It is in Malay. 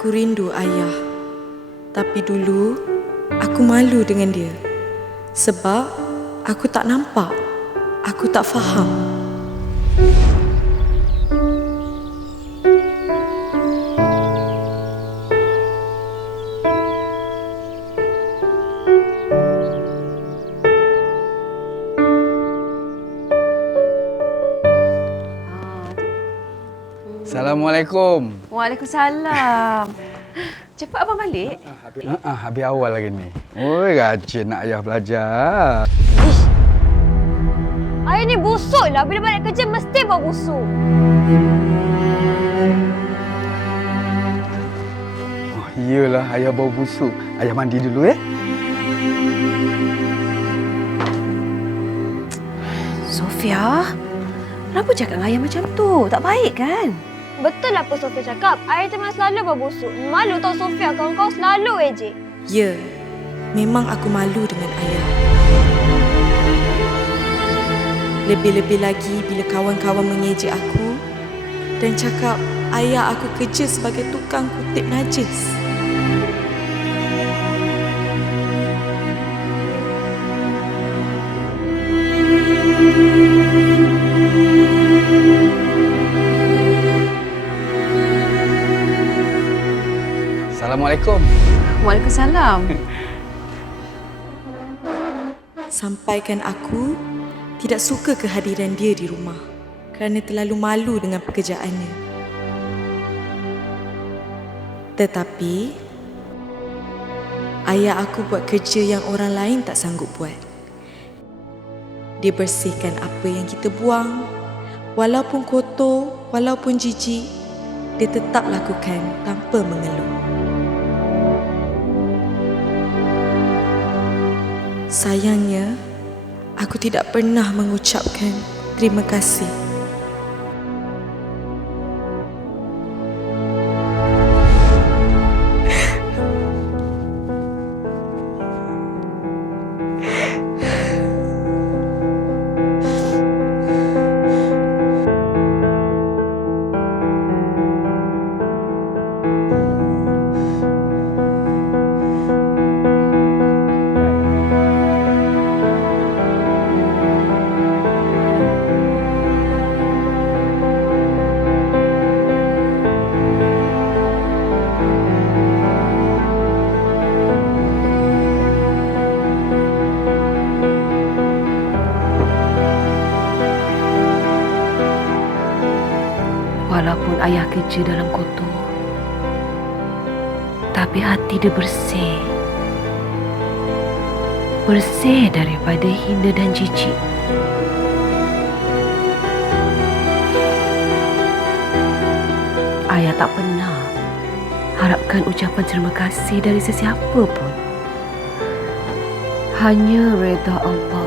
Aku rindu ayah. Tapi dulu, aku malu dengan dia. Sebab aku tak nampak. Aku tak faham. Assalamualaikum. Waalaikumsalam. Cepat abang balik? Habis awal lagi ni. Oi, rajin nak ayah belajar. Ayah ni busuk lah. Bila balik kerja mesti bawa busuk. Oh, iyalah ayah bau busuk. Ayah mandi dulu Sofia, kenapa cakap dengan ayah macam tu? Tak baik kan? Betul apa Sofia cakap. Ayah memang selalu bawa busuk. Malu tau Sofia. Kawan-kawan selalu ejek. Ya, memang aku malu dengan ayah. Lebih-lebih lagi bila kawan-kawan mengejek aku dan cakap ayah aku kerja sebagai tukang kutip najis. Assalamualaikum. Waalaikumsalam. Sampaikan aku tidak suka kehadiran dia di rumah kerana terlalu malu dengan pekerjaannya. Tetapi, ayah aku buat kerja yang orang lain tak sanggup buat. Dia bersihkan apa yang kita buang, walaupun kotor, walaupun jijik, dia tetap lakukan tanpa mengeluh. Sayangnya, aku tidak pernah mengucapkan terima kasih. Walaupun ayah kerja dalam kotor, tapi hati dia bersih. Bersih daripada hina dan jijik. Ayah tak pernah harapkan ucapan terima kasih dari sesiapa pun. Hanya reda Allah